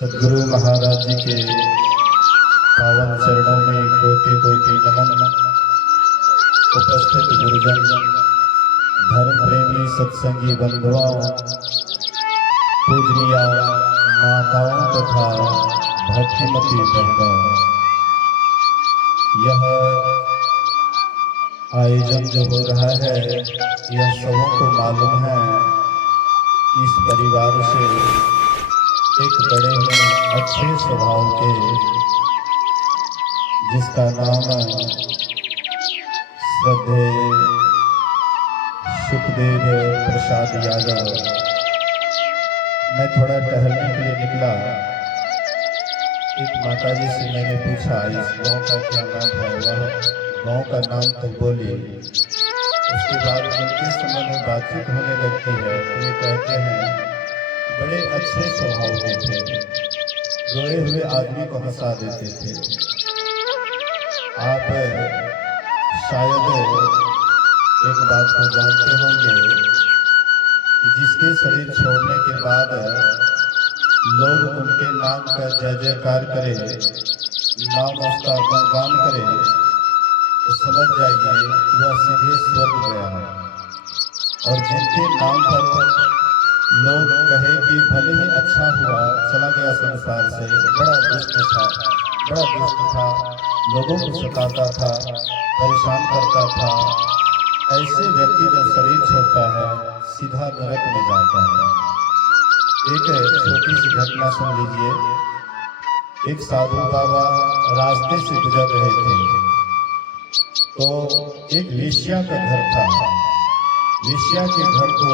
सद्गुरु महाराज जी के पावन चरणों में कोटि कोटि नमन। उपस्थित गुरुजन, धर्म प्रेमी सत्संगी बंधुओं, पूजनीय माताओं तथा भक्तिमती बहनों, यह आयोजन जो हो रहा है यह सबों को मालूम है। इस परिवार से एक बड़े ही अच्छे स्वभाव के, जिसका नाम श्रद्धेय सुखदेव प्रसाद यादव। मैं थोड़ा टहलने के लिए निकला। एक माताजी से मैंने पूछा इस गांव का क्या नाम है, वह गांव का नाम तो बोली। उसके बाद उनके समय में बातचीत होने लगती है तो वो कहते हैं बड़े अच्छे स्वभाव के थे, रोए हुए आदमी को हंसा देते थे। आप शायद एक बात को जानते होंगे कि जिसके शरीर छोड़ने के बाद लोग उनके नाम का जय जयकार करे, नाम उसका गुणगान करे, तो समझ जाइए कि वह सीधे स्वर्ग गया है। और जिनके नाम पर लोग कहे कि भले ही अच्छा हुआ चला गया संसार से, बड़ा दुष्ट था, लोगों को सताता था, परेशान करता था, ऐसे व्यक्ति जब शरीर छोड़ता है सीधा नरक में जाता है। एक छोटी सी घटना सुन लीजिए। एक साधु बाबा रास्ते से गुजर रहे थे तो एक वेश्या का घर था। वेश्या के घर को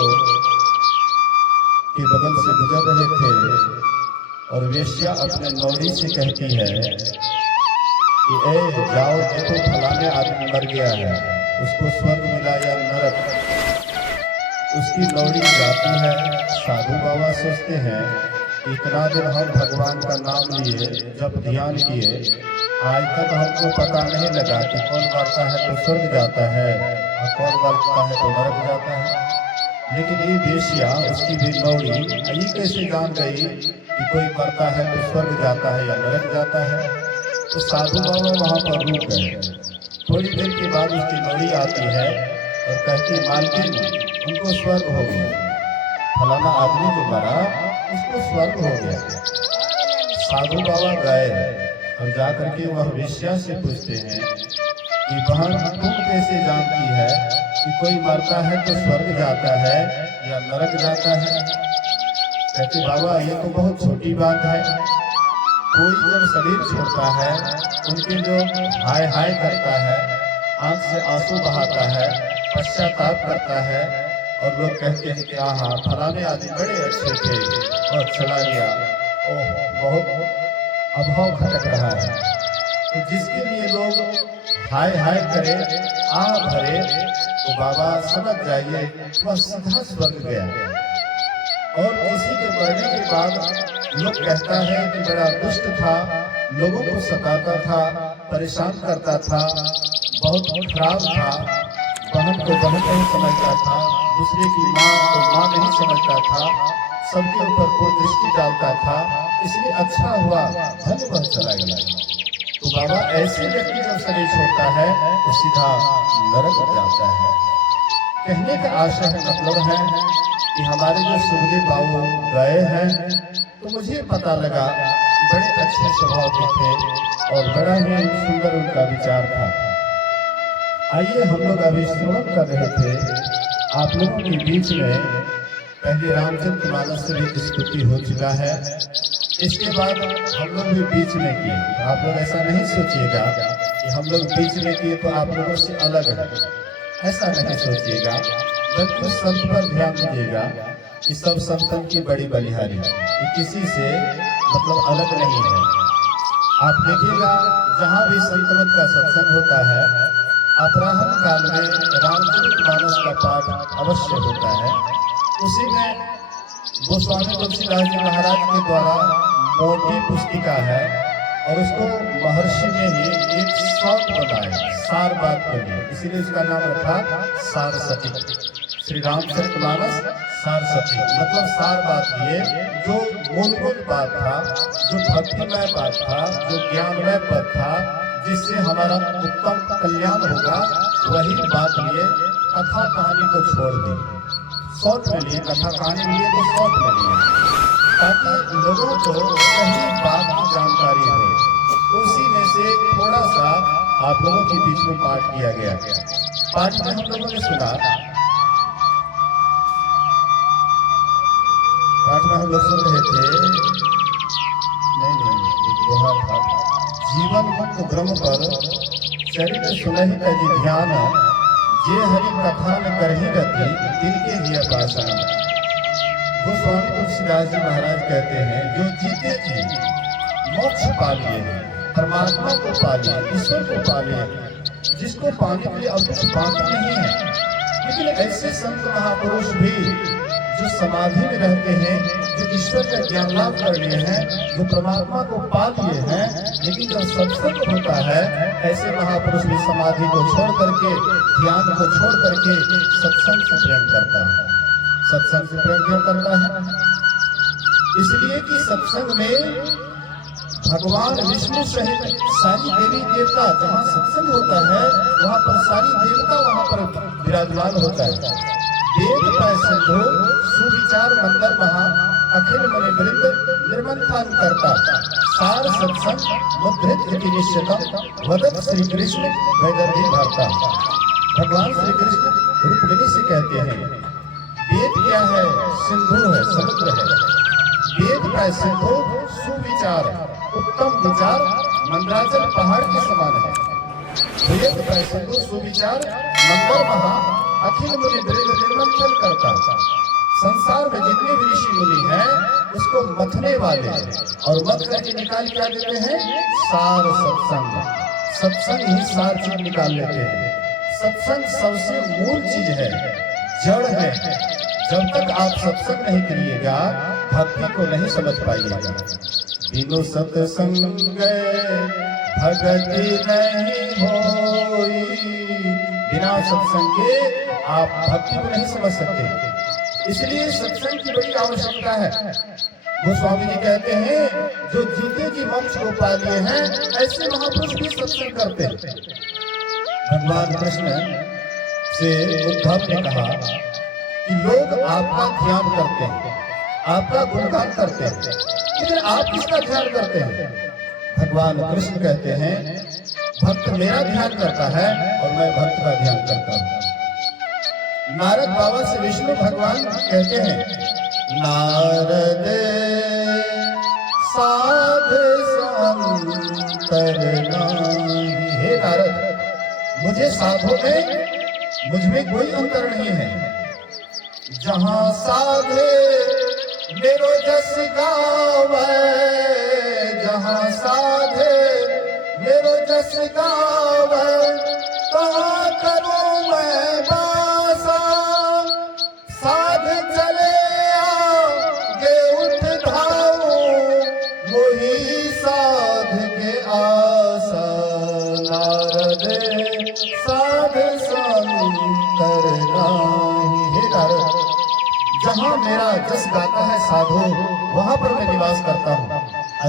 के बगल से गुजर रहे थे और वेश्या अपने नौरी से कहती है कि ए जाओ, देखो फलाने आदमी मर गया है, उसको स्वर्ग मिला या नरक। उसकी नौरी जाती है। साधु बाबा सोचते हैं इतना दिन हम भगवान का नाम लिए, जब ध्यान किए, आज तक हमको पता नहीं लगा कि कौन मरता है तो स्वर्ग जाता है और कौन मरता है तो नरक जाता है। लेकिन ये वेश्या, उसकी भी नौरी, ये कैसे जान गई कि कोई मरता है तो स्वर्ग जाता है या नरक जाता है। तो साधु बाबा वहाँ पर रुक गए। थोड़ी देर के बाद उसकी नौरी आती है और कहती मालकिन, उनको स्वर्ग हो गया, फलाना आदमी जो मरा उसको स्वर्ग हो गया। साधु बाबा गए और जाकर के वह वेश्या से पूछते हैं कि बहन, तुम कैसे जानती है कि कोई मरता है तो स्वर्ग जाता है या नरक जाता है। कहते बाबा ये तो बहुत छोटी बात है। कोई जब शरीर छोड़ता है उनके जो हाय हाय करता है, आंख से आंसू बहाता है, पश्चाताप करता है और लोग कहते हैं कि आहा फलाने आदमी बड़े अच्छे थे और चला गया, ओह बहुत अभाव खटक रहा है। तो जिसके लिए लोग हाय हाय करे, आ भरे, तो बाबा समझ जाइए वह सीधा स्वर्ग गया। और किसी के मरने के बाद लोग कहता है कि बड़ा दुष्ट था, लोगों को सताता था, परेशान करता था, बहुत खराब था, बहन को बहन नहीं समझता था, दूसरे की माँ को माँ नहीं समझता था, सबके ऊपर कोई दृष्टि डालता था, इसलिए अच्छा हुआ धन वह चला गया। तो बाबा ऐसे व्यक्ति जब शरीर छोड़ता है तो सीधा नरक जाता है। कहने का आशय है, मतलब है कि हमारे जो सुखदेव बाबू गए हैं तो मुझे पता लगा कि बड़े अच्छे स्वभाव के थे और बड़ा ही सुंदर उनका विचार था। आइए हम लोग अभी श्रवण कर रहे थे आप लोगों के बीच में। पहले रामचरितमानस से भी स्तुति हो चुका है, इसके बाद हम लोग भी बीच में किए। आप लोग ऐसा नहीं सोचिएगा कि हम लोग बीच में किए तो आप लोगों से अलग है, ऐसा नहीं सोचिएगा, बल्कि सब पर ध्यान दीजिएगा कि सब संतन की बड़ी बलिहारी है, कि किसी से मतलब अलग नहीं है। आप देखिएगा जहाँ भी संतमत का सत्संग होता है, अपराह्न काल में रामचरितमानस का पाठ अवश्य होता है। उसी में गोस्वामी तुलसीदास जी महाराज के द्वारा मोटी पुस्तिका है और उसको महर्षि ने ही एक शॉर्ट बनाया सार बात के लिए, इसीलिए उसका नाम रखा सार सती। श्री रामचरितमानस सार सती, मतलब सार बात ये जो मूलभूत बात था, जो भक्तिमय बात था, जो ज्ञानमय पद था, जिससे हमारा उत्तम कल्याण होगा, वही बात लिए कथा कहानी को छोड़ दी। शॉर्ट में लिए, कथा कहानी लिए तो शॉर्ट में लिए, ताकि लोगों को सही बात की जानकारी हो। उसी में से थोड़ा सा आप लोगों के बीच में पाठ किया गया। पाठ में हम लोगों ने सुना, पाठ में हम लोग सुन रहे थे, नहीं एक दोहा था, जीवन मुक्त ब्रह्म पर चरित्र सुनहि तजि ध्यान, जे हरि कथा न करहि रति, दिल के हिय पाषाण। वो स्वामी तुलसीदास जी महाराज कहते हैं, जो जीते जी मोक्ष पा लिए, परमात्मा को पा लिए, ईश्वर को पा लिए, जिसको पाने के लिए अब कुछ बाकी नहीं है। लेकिन ऐसे संत महापुरुष भी जो समाधि में रहते हैं, जो ईश्वर का ज्ञान लाभ कर लिए हैं, जो परमात्मा को पा लिए हैं, लेकिन जब सत्संग होता है, ऐसे महापुरुष भी समाधि को छोड़ करके, ध्यान को छोड़ करके सत्संग से प्रेम करता है। सत्संग से प्रेम क्यों करता है? इसलिए कि सत्संग में भगवान विष्णु सहित सारी देवी देवता, जहाँ सत्संग होता है वहाँ पर सारी देवता वहाँ पर विराजमान होता है। वेद पैसंधो सुविचार मंगल महा, अखिल मुनि वृंद निर्मंथन करता, सार सत्संग मुद्रित इति निश्चितम, वदत श्री कृष्ण वैदर्भी भरता। भगवान श्री कृष्ण रुक्मिणी से कहते हैं, वेद क्या है? सिंधु है, समुद्र है। वेद का सिंधु सुविचार, उत्तम विचार मंदराचल पहाड़ के समान है। वेद का सिंधु सुविचार मंगल महा, अखिल मुनि वृंद निर्मंथन करता। संसार में जितने भी ऋषि मुनि हैं, उसको मथने वाले और मथ करके निकाल क्या देते हैं? सार सत्संग। सत्संग ही सार चीज निकाल लेते हैं। सत्संग सबसे मूल चीज है, जड़ है। जब तक आप सत्संग नहीं करिएगा, भक्ति को नहीं समझ पाइएगा। बिनु सत्संग भक्ति नहीं होई, बिना सत्संग के आप भक्ति को नहीं समझ सकते। इसलिए सत्संग की बड़ी आवश्यकता है। गोस्वामी जी कहते हैं, जो जीते जी मोक्ष को पा लिए हैं, ऐसे महापुरुष भी सत्संग करते हैं। भगवान कृष्ण से उद्धव ने कहा कि लोग आपका ध्यान करते हैं, आपका गुणगान करते हैं, लेकिन आप किसका ध्यान करते हैं? भगवान कृष्ण कहते हैं, भक्त मेरा ध्यान करता है और मैं भक्त का ध्यान करता हूँ। नारद बाबा से विष्णु भगवान कहते हैं, नारद साध संतर नाही। हे नारद, मुझे साधो में मुझ में कोई अंतर नहीं है। जहां साधे मेरो जस गावे, जहां साधे मेरो जस गावे, तो करूं मैं बासा। साध चले आगे उठ धाऊं, वही साध के आसा। नारद साध संतर नाही। हे नारद, जहाँ मेरा जस गाता है साधु, वहाँ पर मैं निवास करता हूँ।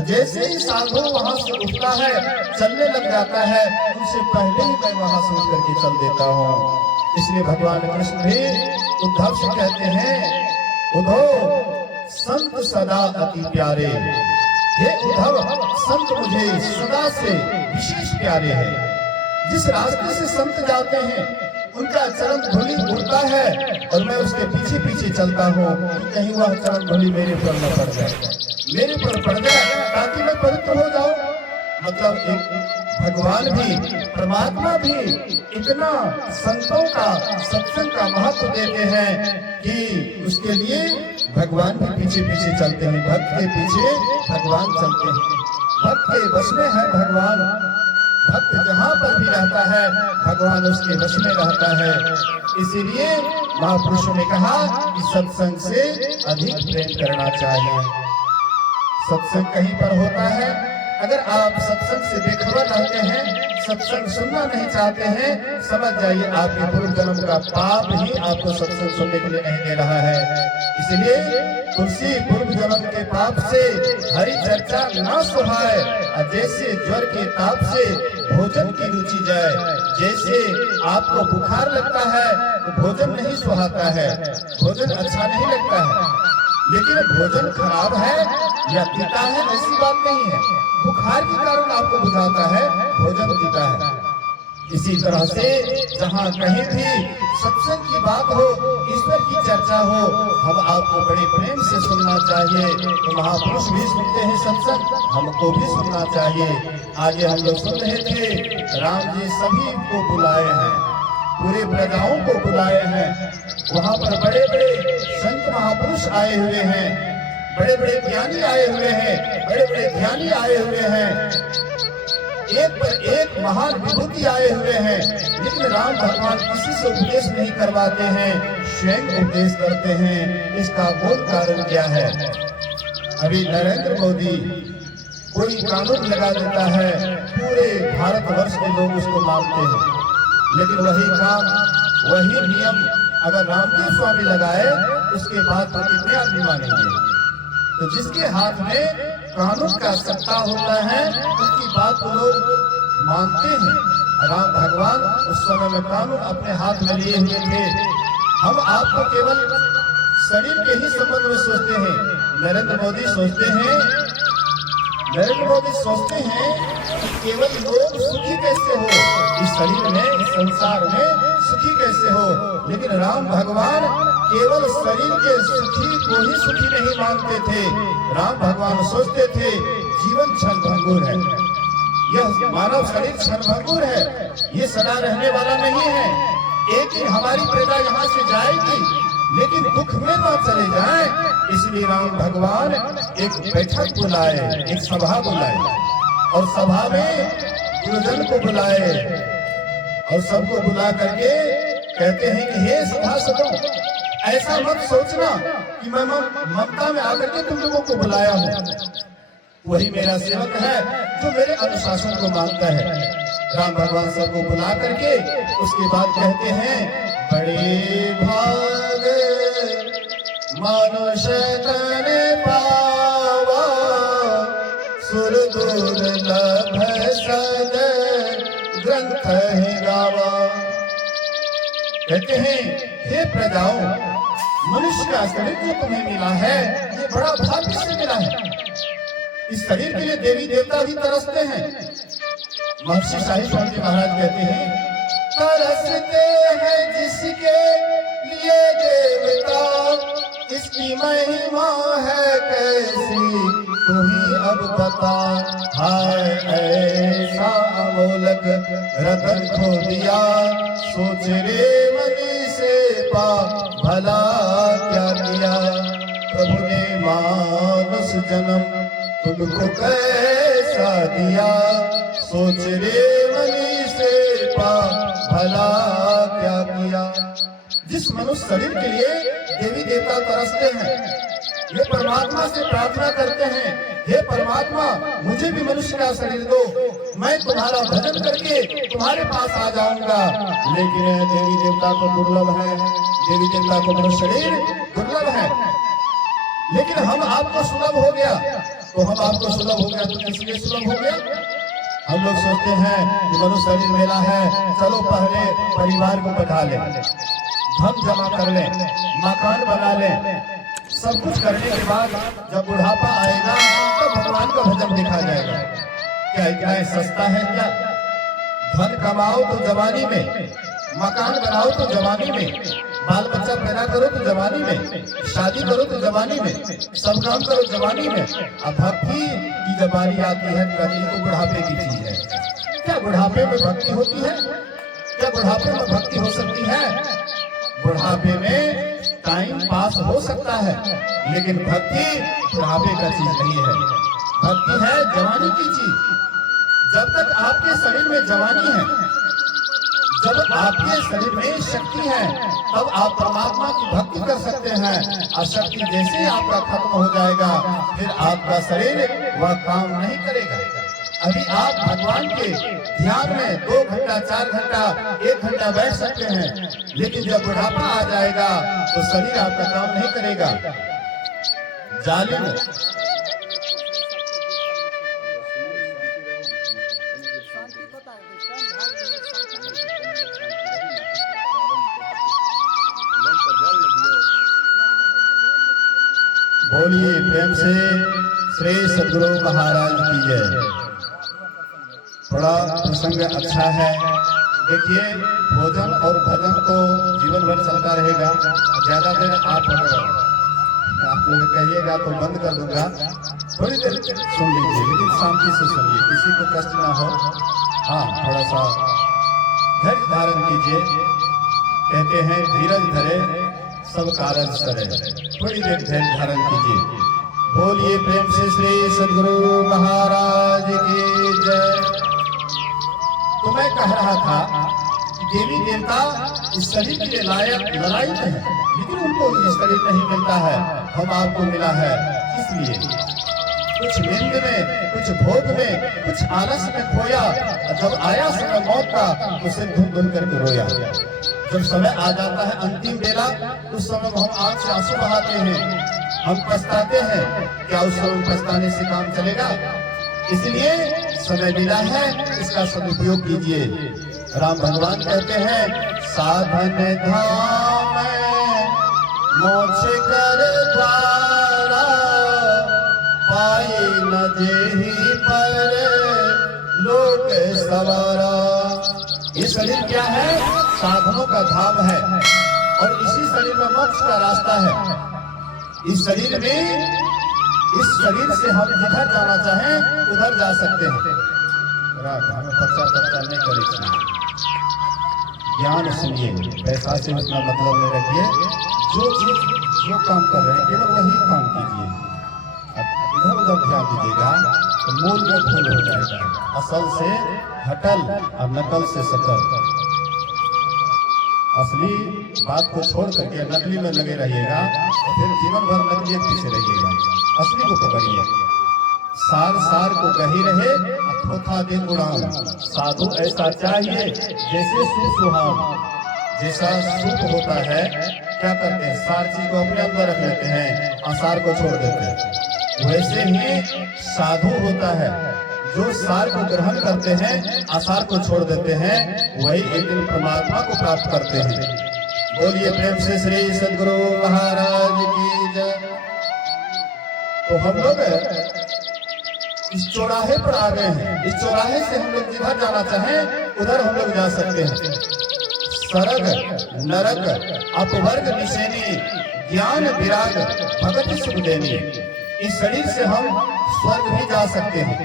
जैसे ही साधु वहाँ से उठता है, चलने लग जाता है, उनसे पहले ही मैं वहाँ से उठ करके चल देता हूँ। इसलिए भगवान कृष्ण भी उद्धव से कहते हैं, उद्धव संत सदा अति प्यारे। हे उद्धव, संत मुझे सदा से विशेष प्यारे हैं। जिस रास्ते से संत जाते हैं, उनका चरण धूलि उड़ता है और मैं उसके पीछे पीछे चलता हूँ कि कहीं वह चरण धूलि मेरे पर न पड़ जाए, मेरे पर पड़ जाए ताकि मैं पवित्र हो जाऊं। मतलब एक भगवान भी, परमात्मा भी इतना संतों का, सत्संग का महत्व देते हैं कि उसके लिए भगवान के पीछे पीछे चलते हैं। भक्त के पीछे भगवान चलते हैं। भक्त के वश में है भगवान। भक्त जहाँ पर भी रहता है, भगवान उसके वश में रहता है। इसीलिए महापुरुषों ने कहा कि सत्संग से अधिक प्रेम करना चाहिए। सत्संग कहीं पर होता है, अगर आप सत्संग से बेखबर रहते हैं, सत्संग सुनना नहीं चाहते हैं, समझ जाइए आपके पूर्व जन्म का पाप ही आपको सत्संग सुनने के लिए नहीं दे रहा है। इसलिए तुलसी पूर्व जन्म के पाप से हरि चर्चा न सुहाए, और जैसे ज्वर के ताप से भोजन की रुचि जाए, जैसे आपको बुखार लगता है तो भोजन नहीं सुहाता है, भोजन अच्छा नहीं लगता है। लेकिन भोजन खराब है या पीता है ऐसी बात नहीं है, बुखार के कारण आपको बुझाता है, भोजन पीता है। इसी तरह से जहाँ कहीं भी सत्संग की बात हो, ईश्वर की चर्चा हो, हम आपको बड़े प्रेम से सुनना चाहिए। तो महापुरुष भी सुनते हैं सत्संग, हमको भी सुनना चाहिए। आगे हम लोग सुन रहे थे, राम जी सभी को बुलाए हैं, पूरे प्रजाओं को बुलाए हैं। वहाँ पर बड़े बड़े संत महापुरुष आए हुए हैं, बड़े बड़े ज्ञानी आए हुए हैं, बड़े बड़े ध्यानी आए हुए हैं, एक पर एक महान विभूति आए हुए हैं। लेकिन राम भगवान किसी से उपदेश नहीं करवाते हैं, स्वयं उपदेश करते हैं। इसका मूल कारण क्या है? अभी नरेंद्र मोदी कोई कानून लगा देता है, पूरे भारतवर्ष के लोग उसको मानते हैं, लेकिन वही काम, वही नियम अगर रामदेव स्वामी लगाए, उसके बाद तो कितने आदमी मानेंगे? तो जिसके हाथ में कानून का सत्ता होता है, उसकी बात को लोग मानते हैं। राम भगवान उस समय में कानून अपने हाथ में लिए हुए थे। हम आपको केवल शरीर के ही संबंध में सोचते हैं। नरेंद्र मोदी सोचते हैं कि केवल लोग सुखी कैसे हो, इस शरीर में, इस संसार में सुखी कैसे हो। लेकिन राम भगवान केवल शरीर के सुखी को ही सुखी नहीं मानते थे। राम भगवान सोचते थे जीवन क्षणभंगुर है, यह मानव शरीर क्षणभंगुर है, ये सदा रहने वाला नहीं है। एक दिन हमारी प्रजा यहाँ से जाएगी, लेकिन दुख में न चले जाएं, इसलिए राम भगवान एक बैठक बुलाए, एक सभा बुलाए, और सभा में गुरुजन को बुलाए, और सबको बुला करके कहते हैं कि हे सभासदों, ऐसा मत सोचना कि मैं ममता में आकर के तुम लोगों को बुलाया हूँ। वही मेरा सेवक है जो मेरे अनुशासन को मानता है। राम भगवान सबको बुला करके उसके बाद कहते हैं, बड़े भाग मनुष्य तन पावा, सुर दुर्लभ सद ग्रंथ ही गावा। कहते हैं, हे प्रजाओं, मनुष्य का शरीर जो तुम्हें मिला है, ये बड़ा भाग्य से मिला है। इस शरीर के लिए देवी देवता भी तरसते हैं। महर्षि साईं स्वामी महाराज कहते हैं, तरसते हैं जिसके लिए देवता, इसकी महिमा है कैसी तू ही अब बता। हाय ऐसा अमोलक रतन खो दिया, सोच रे मनी से पा भला क्या किया। प्रभु ने मानुष जन्म तुमको कैसा दिया, सोच रे मनी से पा भला क्या किया। जिस मनुष्य शरीर के लिए देवी देवता तरसते हैं, वे परमात्मा से प्रार्थना करते हैं, हे परमात्मा मुझे भी मनुष्य का शरीर दो, मैं तुम्हारा भजन करके तुम्हारे पास आ जाऊंगा। लेकिन देवी देवता को दुर्लभ है, देवी देवता को मनुष्य शरीर दुर्लभ है। लेकिन हम आपको सुलभ हो गया, तो हम आपको सुलभ हो गया तो किस लिए सुलभ हो गया? हम लोग सोचते हैं कि मनुष्य शरीर मेला है, चलो पहले परिवार को बैठा ले, धन जमा कर ले, मकान बना ले, सब कुछ करने के बाद जब बुढ़ापा आएगा तो भगवान का भजन देखा जाएगा। क्या इतना सस्ता है क्या? धन कमाओ तो जवानी में, मकान बनाओ तो जवानी में, बाल बच्चा पैदा करो तो जवानी में, शादी करो तो जवानी में, सब काम करो जवानी में। अब भक्ति की जब बारी आती है तो बुढ़ापे की चीज है। क्या बुढ़ापे में भक्ति होती है? क्या बुढ़ापे में भक्ति हो सकती है? बुढ़ापे में टाइम पास हो सकता है, लेकिन भक्ति बुढ़ापे का चीज नहीं है। भक्ति है जवानी की चीज। जब तक आपके शरीर में जवानी है, जब आपके शरीर में शक्ति है, तब आप परमात्मा की भक्ति कर सकते हैं। और शक्ति जैसे आपका खत्म हो जाएगा, फिर आपका शरीर वह काम नहीं करेगा। अभी आप भगवान के ध्यान में 2 घंटा 4 घंटा 1 घंटा बैठ सकते हैं, लेकिन जब बुढ़ापा आ जाएगा तो शरीर आपका काम नहीं करेगा। जालिम बोलिए प्रेम से श्री सद्गुरु महाराज की जय। थोड़ा प्रसंग अच्छा है। देखिए, भोजन और भजन तो जीवन भर चलता रहेगा। ज्यादा देर आप लोग कहिएगा तो बंद कर दूंगा। थोड़ी देर सुन लीजिए, लेकिन शांति से सुनिए, किसी को कष्ट ना हो। हाँ, थोड़ा सा धैर्य धारण कीजिए। कहते हैं धीरज धरे सब कारज सरे। थोड़ी देर धैर्य धारण कीजिए। बोलिए प्रेम से श्री सद्गुरु महाराज की जय। तो मैं कह रहा था कि देवी देवता इस शरीर के लिए ललायित है, लेकिन उनको ये शरीर नहीं मिलता है, हम आपको मिला है। इसलिए कुछ नींद में, कुछ भोग में, कुछ आलस में खोया, और जब आया समय मौत का तो सिर धुन धुन करके रोया। जब समय आ जाता है अंतिम बेला, उस समय हम आंख से आंसू बहाते हैं, हम पछताते हैं। क्या उस समय पछताने से काम चलेगा? इसलिए समय मिला है, इसका सदुपयोग कीजिए। राम भगवान कहते हैं साधन धाम मोक्ष कर द्वारा, पाई न जेहि पर लोक सवारा। ये शरीर क्या है? साधनों का धाम है, और इसी शरीर में मोक्ष का रास्ता है। इस शरीर में, इस शरीर से हम जिधर जाना चाहें उधर जा सकते हैं। हमें पर्चा नहीं करें, ज्ञान सुनिए, पैसा से उतना मतलब नहीं रखिए। जो चीज जो काम कर रहे हैं केवल वही काम कीजिए। इधर उधर ध्यान दीजिएगा तो मूल में भूल हो जाएगा। असल से हटल और नकल से सकल। असली बात को छोड़ करके नकली में लगे रहिएगा तो फिर जीवन भर नकली पीछे रहिएगा। असली को पकड़िए। सार सार को कही रहे, अथोथा दे उड़ान। साधु ऐसा चाहिए जैसे सुसुहान। जैसा सूप होता है, क्या करते हैं? सार चीज को अपने अंदर रख लेते हैं, आसार को छोड़ देते हैं। वैसे ही साधु होता है, जो सार को ग्रहण करते हैं, आसार को छोड़ देते हैं, वही एक दिन परमात्मा को प्राप्त करते हैं। बोलिए प्रेम से श्री सद्गुरु महाराज की जय। तो हम लोग इस चौराहे पर आ गए हैं। इस चौराहे से हम लोग जिधर जाना चाहें उधर हम लोग जा सकते हैं। सरग नरक अपवर्ग निशेनी, ज्ञान विराग भगत सुख देनी। इस शरीर से हम स्वर्ग भी जा सकते हैं,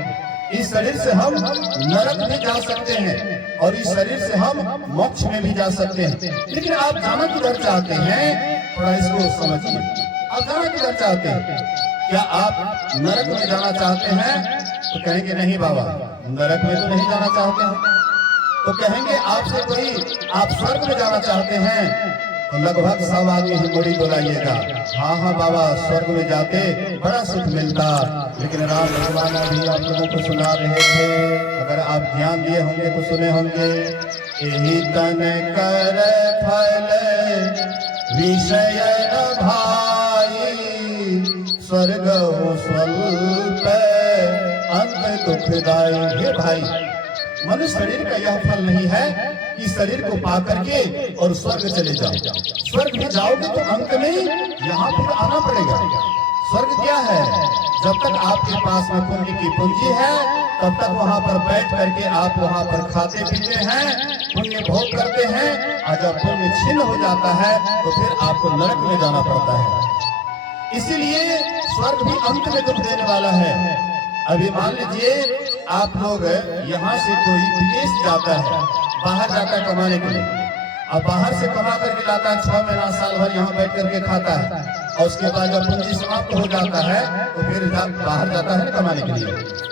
इस शरीर से हम नरक भी जा सकते हैं, और इस शरीर से हम मोक्ष में भी जा सकते हैं। लेकिन आप जाना किधर चाहते हैं? थोड़ा इसको समझिए। आप जाना किधर चाहते हैं? क्या आप नरक में जाना चाहते हैं? तो कहेंगे नहीं बाबा, नरक में तो नहीं जाना चाहते हैं। तो कहेंगे आपसे कोई आप स्वर्ग में जाना चाहते हैं? तो लगभग 100 आदमी ही मुड़ी डोलाइएगा। हाँ हाँ बाबा, स्वर्ग में जाते बड़ा सुख मिलता। लेकिन राम भगवान अभी आप लोगों को सुना रहे थे, अगर आप ध्यान दिए होंगे तो सुने होंगे। यही तन कर फल विषय भाई, स्वर्ग स्वल्प अंत दुखदाई। हे भाई, मनुष्य शरीर का यह फल नहीं है कि शरीर को पा करके और स्वर्ग चले जाओ। स्वर्ग में जाओगे तो अंत में यहाँ फिर आना पड़ेगा। स्वर्ग क्या है? जब तक आपके पास में पुण्य की पूंजी है, तब तक वहाँ पर बैठ करके आप वहाँ पर खाते पीते हैं, पुण्य भोग करते हैं। और जब पुण्य छीन हो जाता है तो फिर आपको नरक में जाना पड़ता है। इसीलिए स्वर्ग भी अंत में दुख देने वाला है। अभी मान लीजिए आप लोग यहाँ से कोई विदेश जाता है, बाहर जाता है कमाने के लिए, अब बाहर से कमा करके लाता है, 6 महीना साल भर यहाँ बैठ करके खाता है, और उसके बाद जब पूंजी समाप्त हो जाता है तो फिर बाहर जाता है कमाने के लिए।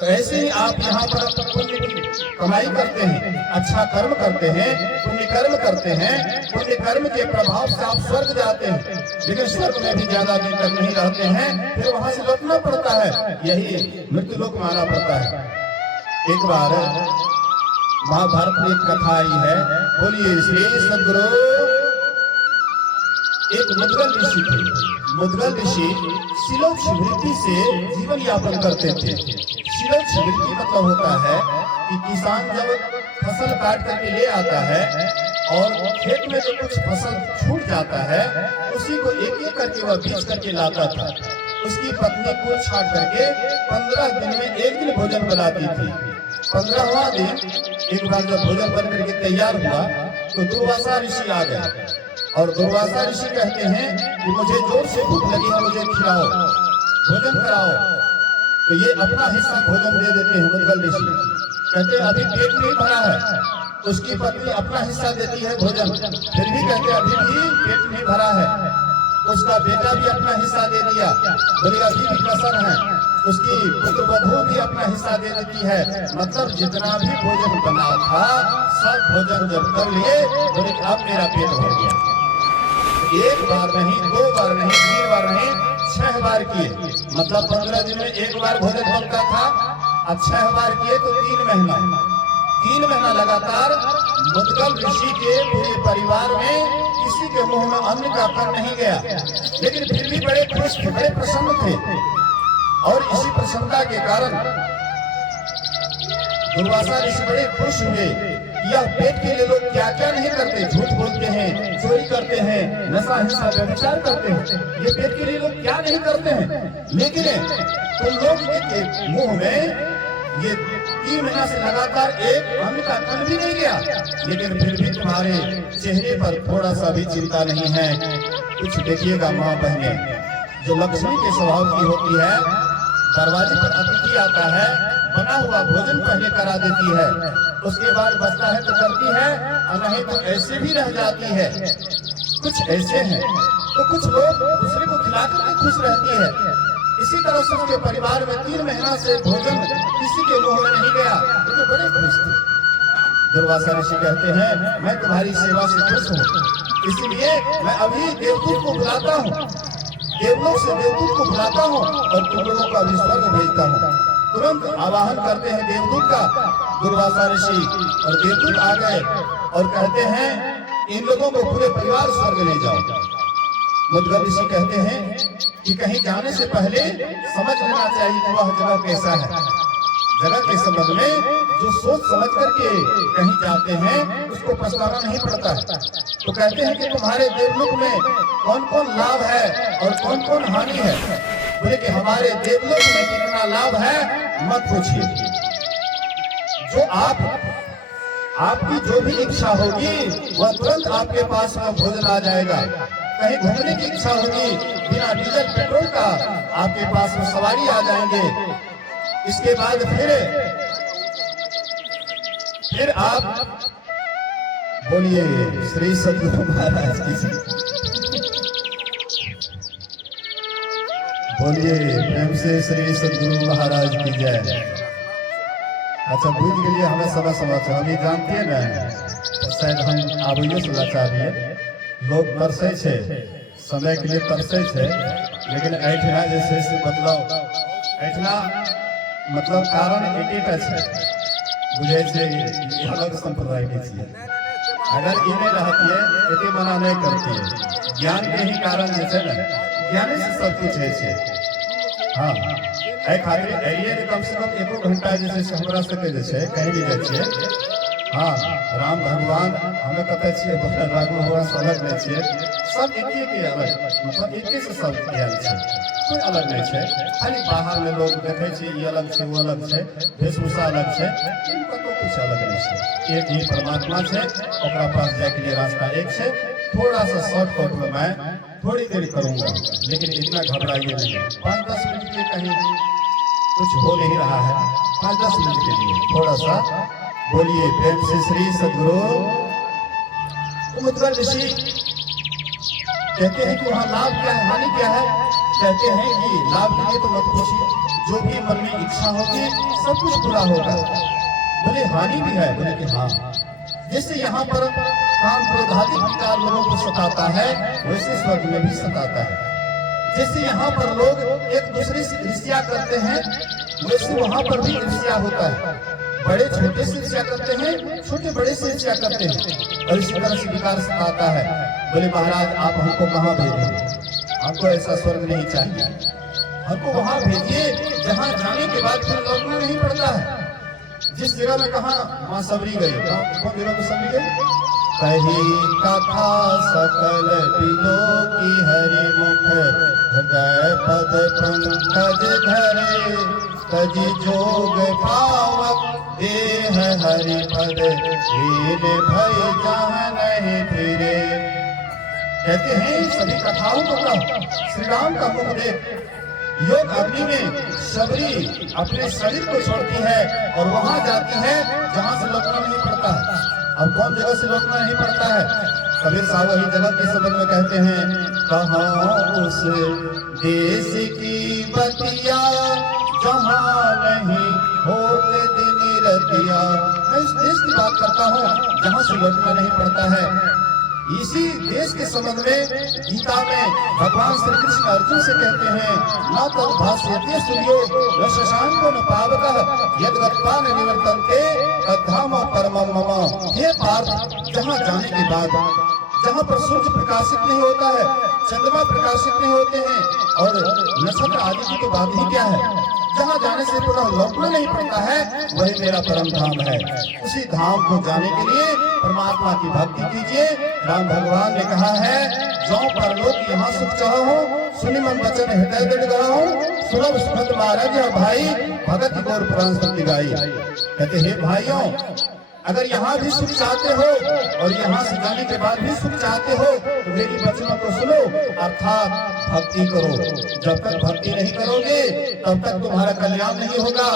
तो ऐसे ही आप यहाँ पर पुण्य की कमाई करते हैं, अच्छा कर्म करते हैं, पुण्य कर्म करते हैं। पुण्य कर्म के प्रभाव से आप स्वर्ग जाते हैं, लेकिन स्वर्ग में भी ज्यादा दिन तक नहीं रहते हैं, फिर वहां से लौटना पड़ता है। यही मृत्यु लोक में आना पड़ता है। एक बार महाभारत में एक कथा आई है। बोलिए श्री सद्गुरु। एक मुद्गल ऋषि थे। मुद्गल ऋषि शिलोक्षवृत्ति से जीवन यापन करते थे। शिलोक्षवृत्ति मतलब होता है कि किसान जब फसल काट करके ले आता है और खेत में जो कुछ फसल छूट जाता है उसी को एक एक करके वह बीच करके लाता था। उसकी पत्नी को छाट करके 15 दिन में एक दिन भोजन बनाती थी। 15वां दिन एक बार जब भोजन बन करके तैयार हुआ तो दुर्वासा ऋषि आ गए और दुर्वासा ऋषि कहते हैं कि मुझे जोर से भूख लगी है, मुझे खिलाओ, भोजन कराओ। तो ये अपना हिस्सा भोजन दे देते हैं। मुद्गल ऋषि कहते हैं अभी पेट नहीं भरा है। उसकी पत्नी अपना हिस्सा देती है भोजन, फिर भी कहते अभी भी पेट नहीं भरा है। उसका बेटा भी अपना हिस्सा दे दिया, बोले अभी भी कसर है। उसकी पुत्रवधू भी अपना हिस्सा दे देती है। मतलब जितना भी भोजन बना था सब भोजन जब कर लिए बोले अब मेरा पेट भर गया। एक बार नहीं, 2 बार नहीं, 3 बार नहीं, 6 बार किए। मतलब 15 दिन में एक बार भोजन बनता था और 6 बार किए तो 3 महीना। 3 महीना लगातार मुद्गल ऋषि के पूरे परिवार में किसी के मुंह में अन्न का कण नहीं गया, लेकिन फिर भी बड़े खुश थे, बड़े प्रसन्न थे। और इसी प्रसन्नता के कारण दुर्वासा ऋषि बड़े खुश हुए। यह पेट के लिए लोग क्या क्या नहीं करते, झूठ बोलते हैं, चोरी करते हैं, नशा हिंसा व्यभिचार करते हैं, ये पेट के लिए लोग क्या नहीं करते हैं। लेकिन तुम लोग के मुंह में ये 3 महीना से लगातार एक अन्न का कण भी नहीं गया, लेकिन फिर भी तुम्हारे चेहरे पर थोड़ा सा भी चिंता नहीं है। कुछ देखिएगा माँ बहने, जो लक्ष्मी के स्वभाव की होती है, दरवाजे पर अतिथि आता है, बना हुआ भोजन पहले करा देती है, उसके बाद बचता है तो करती है और नहीं तो ऐसे भी रह जाती है। कुछ ऐसे हैं तो कुछ लोग दूसरे को खिलाकर भी खुश रहती है। इसी तरह से उसके परिवार में 3 महीना से भोजन किसी के मुंह में नहीं गया, तो बड़े खुश थे। दुर्वासा ऋषि कहते हैं मैं तुम्हारी सेवा से खुश हूँ, इसीलिए मैं अभी देवदूत को बुलाता हूँ, देवलोक से देवदूत को बुलाता हूँ और तुम लोगों का भी स्वर्ग भेजता हूँ। तुरंत आवाहन करते हैं देवदूत का दुर्वासा ऋषि, और देवदूत आ गए और कहते हैं इन लोगों को पूरे परिवार स्वर्ग ले जाओ। मुद्गल ऋषि कहते हैं कि कहीं जाने से पहले समझ लेना चाहिए कि वह जगह कैसा है। जगह के संबंध में जो सोच समझ करके कहीं जाते हैं उसको पछताना नहीं पड़ता है। तो कहते हैं कि तुम्हारे देवलोक में कौन कौन लाभ है और कौन कौन हानि है। बोले कि हमारे देवलोक में कितना लाभ है मत पूछिए। जो आपकी जो भी इच्छा होगी वह तुरंत आपके पास में भोजन आ जाएगा। कहीं घूमने की इच्छा होगी बिना डीजल पेट्रोल का आपके पास में सवारी आ जाएंगे। इसके बाद फिर आप बोलिए श्री सद्गुरु महाराज की, बोलिए प्रेम से श्री सद्गुरु महाराज की जय। अच्छा बुझ गए हमें समय हम ये जानते हैं ना, तो शायद हम आबैयो से लाचारिए लोग तरसे छे, समय के लिए तरसे छे, लेकिन ऐठना जैसे से बदलाव ऐठना मतलब कारण एकेटा छे, बुझे छे ये अलग संप्रदाय के छे। अगर इन्हें रहती है एते मना नहीं करती है, ज्ञान के ही कारण जैसे ना ज्ञान से सब कुछ है। हाँ ऐ खातिर एलिए कम से कम 1 घंटा जैसे से हमरा सके जैसे कहीं भी जाए। हाँ राम भगवान हमें कते छे, राघव भगवान से अलग नहीं छे, सब एके के अलग, मतलब एके से सब ज्ञान छे, कोई अलग नहीं छे। खाली बाहर में लोग देखे छे ये अलग छे वो अलग छे, वेशभूषा अलग छे, इनका तो कुछ अलग नहीं छे। एक ही परमात्मा छे, ओकरा पास जाए के लिए रास्ता एक छे। थोड़ा सा शॉर्टकट में मैं थोड़ी देर करूंगा, लेकिन इतना घबराइए नहीं। 5-10 मिनट के कहीं कुछ हो नहीं रहा है, 5-10 मिनट के लिए थोड़ा सा बोलिए प्रेम से श्री सद्गुरु। मुद्गल ऋषि कहते हैं कि वहाँ लाभ क्या है हानि क्या है। कहते हैं कि लाभ के लिए तो मत पूछिए, जो भी मन में इच्छा होगी सब कुछ पूरा होगा। बोले हानि भी है, बोले कि हाँ, जैसे यहाँ पर काम क्रोधादि विकार लोगों को सताता है वैसे स्वर्ग में भी सताता है। जैसे यहाँ पर लोग एक दूसरे से ईर्ष्या करते हैं वैसे वहाँ पर भी ईर्ष्या होता है। बड़े छोटे से ईर्ष्या करते हैं, छोटे बड़े से ईर्ष्या करते हैं, और इसी तरह से विकार सताता है। बोले महाराज आप हमको कहाँ भेजें, हमको ऐसा स्वर्ग नहीं चाहिए, हमको वहां भेजिए जहां जाने के बाद फिर लौटना नहीं पड़ता है। जिस जगह में कहा माँ सबरी गई, कौन जगह में सबरी गई? कही कथा सकल बिलो की हरि मुख, हृदय पद पंकज धरे, तजी जोग पावक देह हरि पद, वीर भय जहाँ नहीं फिरे। कहते हैं सभी कथाओं को श्री राम का मुख देख योग अग्नि में सबरी अपने शरीर को छोड़ती है और वहां जाती है जहां से लौटना नहीं पड़ता है। अब कौन जगह से लौटना नहीं पड़ता है? कबीर साहब वही जगह के संबंध में कहते हैं, कहाँ उस देश की बतिया जहाँ नहीं होते दिन रतिया। मैं इस देश की बात करता हूँ जहाँ से लौटना नहीं पड़ता है। इसी देश के संबंध में गीता में भगवान श्री कृष्ण अर्जुन से कहते हैं, न तद भास्यते सूर्यो न शशांको न पावकः यद् गत्वा न निवर्तन्ते तद्धाम परमं मम। हे पार्थ, जहाँ जाने के बाद जहाँ पर सूर्य प्रकाशित नहीं होता है, चंद्रमा प्रकाशित नहीं होते हैं और नक्षत्र आदि की तो बात ही क्या है, जहाँ जाने से पुनः लौटना नहीं पड़ता है, वही मेरा परम धाम है। उसी धाम को जाने के लिए परमात्मा की भक्ति कीजिए। राम भगवान ने कहा है, जो परलोक यहाँ सुख चाहो, सुनि मन वचन हृदय दृढ़ गाओ, सुलभ सुखद मार्ग भाई भगत गौर पुराण स्तुति गाई। कहते हे भाइयों, अगर यहाँ भी सुख चाहते हो और यहाँ से जाने के बाद भी सुख चाहते हो तो मेरी वचनों को सुनो, अर्थात भक्ति करो। जब तक भक्ति नहीं करोगे तब तक तुम्हारा कल्याण नहीं होगा।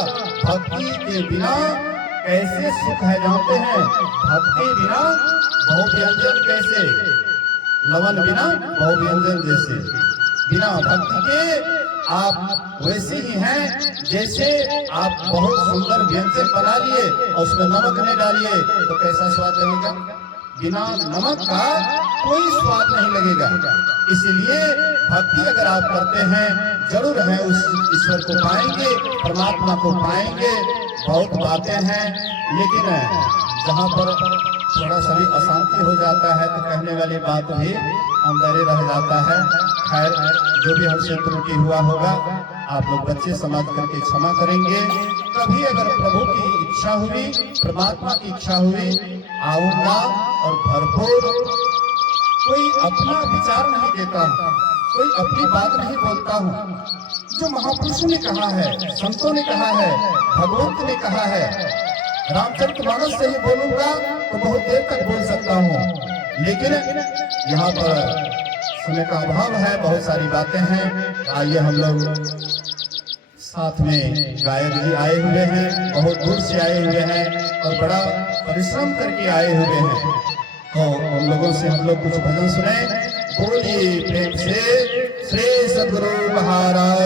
भक्ति के बिना कैसे सुख है जानते हैं? भक्ति बिना बहुव्यंजन कैसे, लवण बिना बहुव्यंजन जैसे। बिना भक्ति के आप वैसे ही हैं जैसे आप बहुत सुंदर व्यंजन बना लिए और उसमें नमक नहीं डालिए तो कैसा स्वाद लगेगा? बिना नमक का कोई स्वाद नहीं लगेगा। इसीलिए भक्ति अगर आप करते हैं जरूर है उस ईश्वर को पाएंगे, परमात्मा को पाएंगे। बहुत बातें हैं, लेकिन जहाँ पर थोड़ा सा भी अशांति हो जाता है तो कहने वाली बात भी अंदर ही रह जाता है। खैर, जो भी हमसे त्रुटि हुआ होगा आप लोग बच्चे समझ करके क्षमा करेंगे। कभी अगर प्रभु की इच्छा हुई, परमात्मा की इच्छा हुई, आऊंगा और भरपूर। कोई अपना विचार नहीं देता, कोई अपनी बात नहीं बोलता हूँ। जो महापुरुषों ने कहा है, संतों ने कहा है, भगवंत ने कहा है, रामचरितमानस से ही बोलूंगा तो बहुत देर तक बोल सकता हूँ। लेकिन यहाँ पर समय का अभाव है, बहुत सारी बातें हैं। आइए हम लोग साथ में गायक जी आए हुए हैं, बहुत दूर से आए हुए हैं और बड़ा परिश्रम करके आए हुए हैं, तो उन लोगों से हम लोग कुछ भजन सुने। बोलिए प्रेम से श्री सद्गुरु महाराज